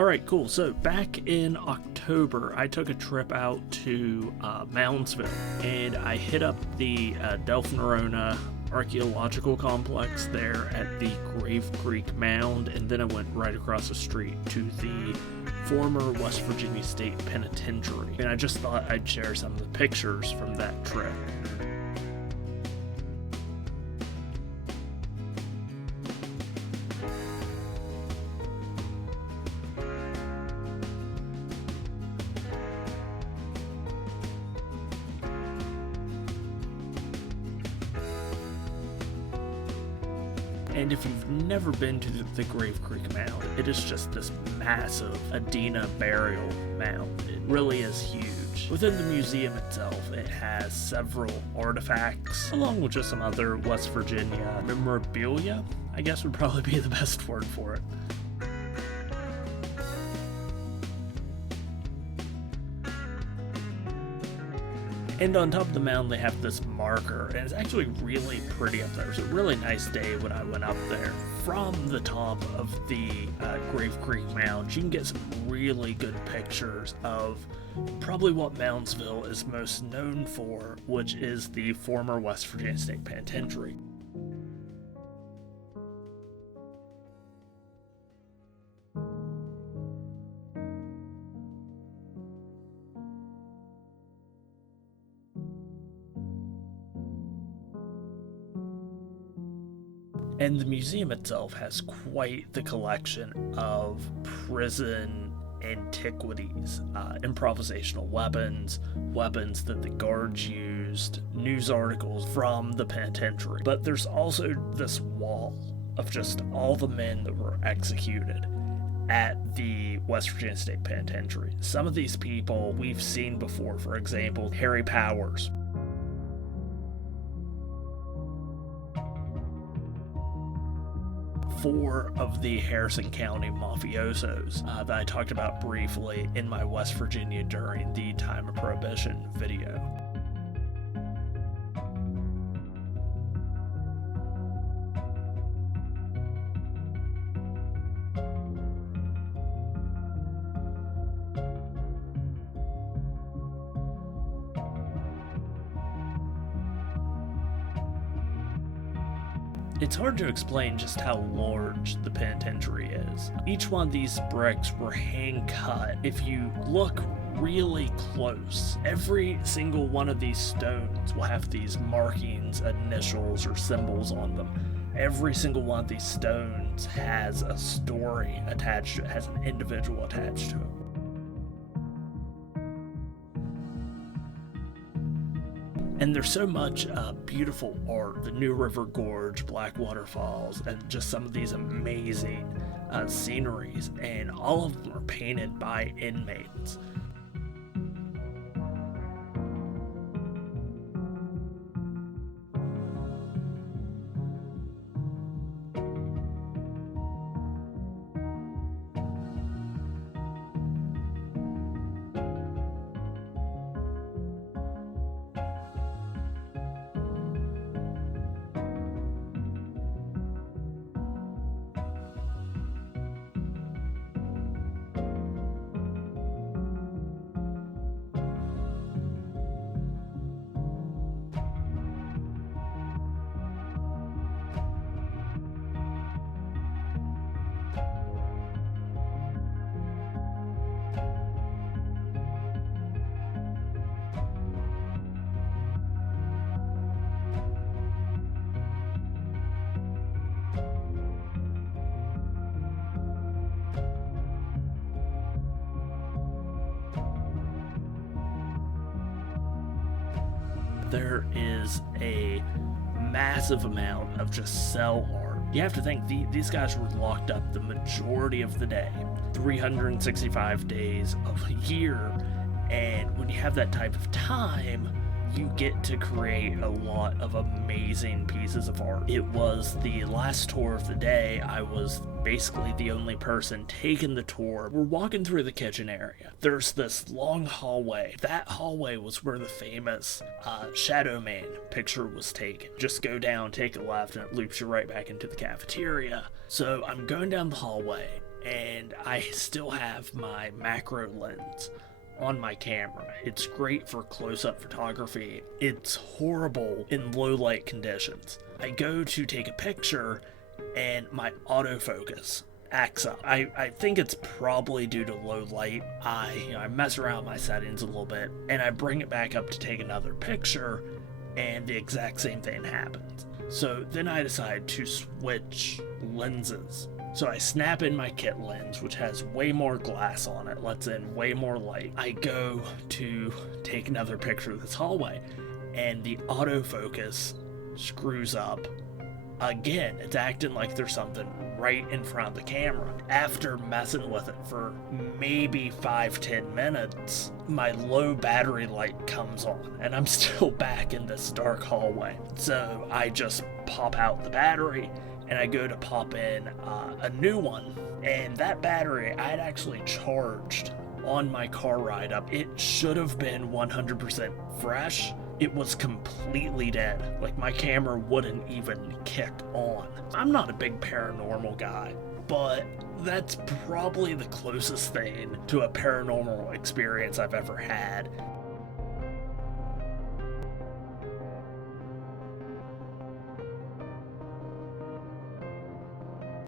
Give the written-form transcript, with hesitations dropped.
Alright, cool. So back in October, I took a trip out to Moundsville, and I hit up the Delphinarona archaeological complex there at the Grave Creek Mound, and then I went right across the street to the former West Virginia State Penitentiary. And I just thought I'd share some of the pictures from that trip. And if you've never been to the Grave Creek Mound, it is just this massive Adena burial mound. It really is huge. Within the museum itself, it has several artifacts, along with just some other West Virginia memorabilia, I guess would probably be the best word for it. And on top of the mound, they have this marker, and it's actually really pretty up there. It was a really nice day when I went up there. From the top of the Grave Creek Mound, you can get some really good pictures of probably what Moundsville is most known for, which is the former West Virginia State Penitentiary. And the museum itself has quite the collection of prison antiquities, improvisational weapons, weapons that the guards used, news articles from the penitentiary. But there's also this wall of just all the men that were executed at the West Virginia State Penitentiary. Some of these people we've seen before, for example, Harry Powers. Four of the Harrison County mafiosos that I talked about briefly in my West Virginia during the time of Prohibition video. It's hard to explain just how large the penitentiary is. Each one of these bricks were hand cut. If you look really close, every single one of these stones will have these markings, initials, or symbols on them. Every single one of these stones has a story attached to it, has an individual attached to it. And there's so much beautiful art, the New River Gorge, Black Waterfalls, and just some of these amazing sceneries, and all of them are painted by inmates. There is a massive amount of just cell art. You have to think these guys were locked up the majority of the day, 365 days of a year, and when you have that type of time, you get to create a lot of amazing pieces of art. It was the last tour of the day. I was basically the only person taking the tour. We're walking through the kitchen area. There's this long hallway. That hallway was where the famous Shadow Man picture was taken. Just go down, take a left, and it loops you right back into the cafeteria. So I'm going down the hallway, and I still have my macro lens on my camera. It's great for close-up photography. It's horrible in low light conditions. I go to take a picture and my autofocus acts up. I think it's probably due to low light. I mess around with my settings a little bit and I bring it back up to take another picture and the exact same thing happens. So then I decide to switch lenses. So I snap in my kit lens, which has way more glass on it, lets in way more light. I go to take another picture of this hallway, and the autofocus screws up. Again, it's acting like there's something right in front of the camera. After messing with it for maybe 5-10 minutes, my low battery light comes on, and I'm still back in this dark hallway. So I just pop out the battery, and I go to pop in a new one, and that battery I had actually charged on my car ride up. It should have been 100% fresh. It was completely dead. Like, my camera wouldn't even kick on. I'm not a big paranormal guy, but that's probably the closest thing to a paranormal experience I've ever had.